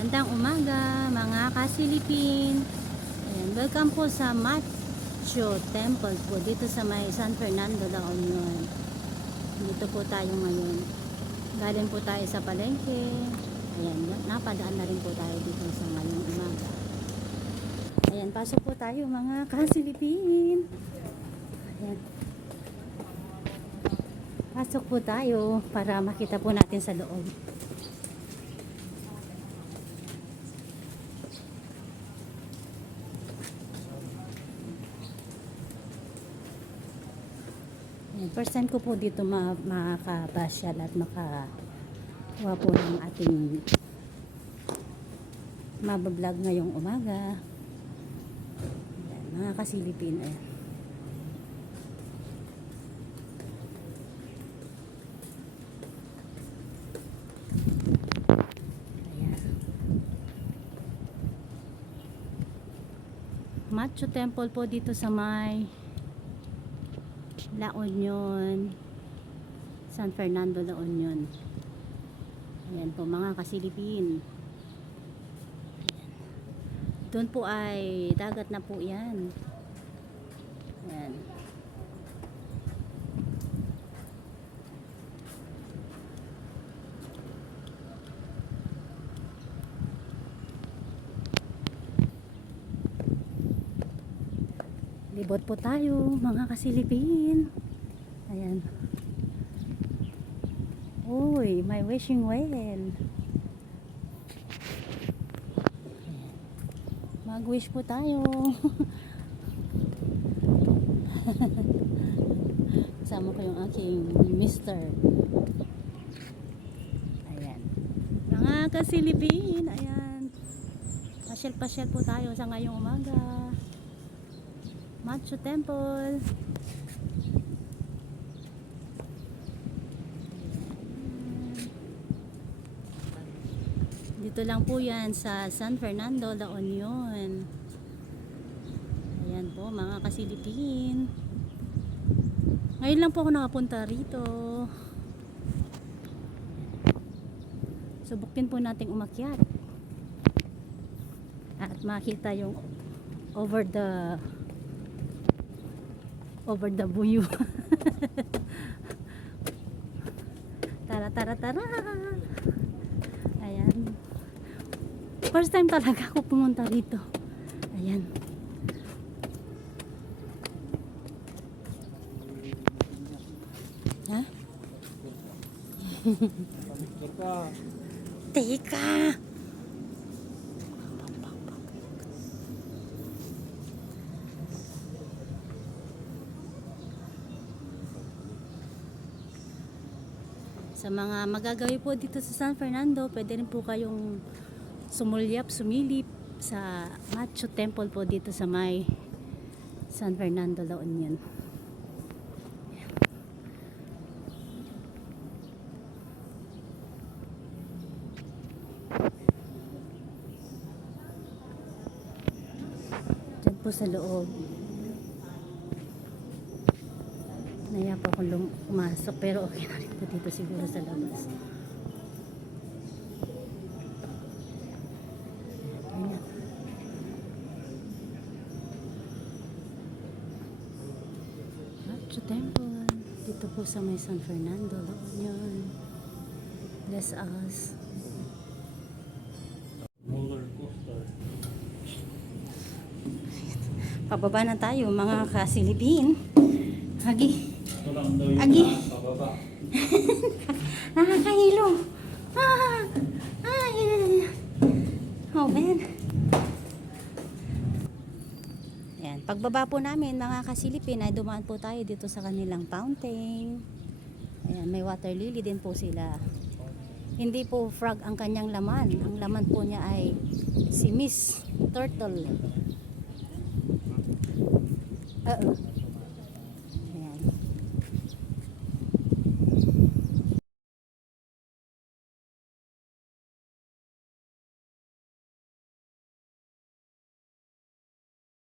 Magandang umaga mga kasilipin. Ayan, welcome po sa Machu Temple po dito sa may San Fernando, La Union. Dito po tayo ngayon. Galing po tayo sa palengke. Ayan, napadaan na rin po tayo dito sa ngayong umaga. Ayan, pasok po tayo mga kasilipin. Ayan. Pasok po tayo para makita po natin sa loob. First time ko po dito makapasyal at makakuha po ng ating mabablog ngayong umaga. Ayan, mga kasilipin. Ayan. Ayan. Machu Temple po dito sa may La Union, San Fernando, La Union. Ayan po mga kasilipin. Doon po ay dagat na po yan. Ayan. Libot po tayo mga kasilipin. Ayan. Uy, may wishing well. Mag-wish po tayo. Kasama ko yung aking mister. Ayan. Mga kasilipin, ayan. Pasyal-pasyal po tayo sa ngayong umaga. Machu Temple. Dito lang po yan sa San Fernando, La Union. Ayan po mga kasilipin. Ngayon lang po ako nakapunta rito. Subukin po nating umakyat at makita yung over the buyo. Tara. Ayan. First time talaga ako pumunta rito. Ayan. Ha? Teka. Sa mga magagawi po dito sa San Fernando, pwede rin po kayong sumilip sa Machu Temple po dito sa may San Fernando, La Union. Diyan po sa loob. Naya po akong pumasok pero okay na rin po dito siguro sa labas. Ayan. Machu Temple dito po sa may San Fernando, La Union. Bless us. Pababa na tayo mga kasilipin. Agi. Nakakahilo. Oh, man. Ayan. Pagbaba po namin mga kasilipin ay dumaan po tayo dito sa kanilang fountain. Ayan, may water lily din po sila. Hindi po frog ang kanyang laman. Ang laman po niya ay si Miss Turtle.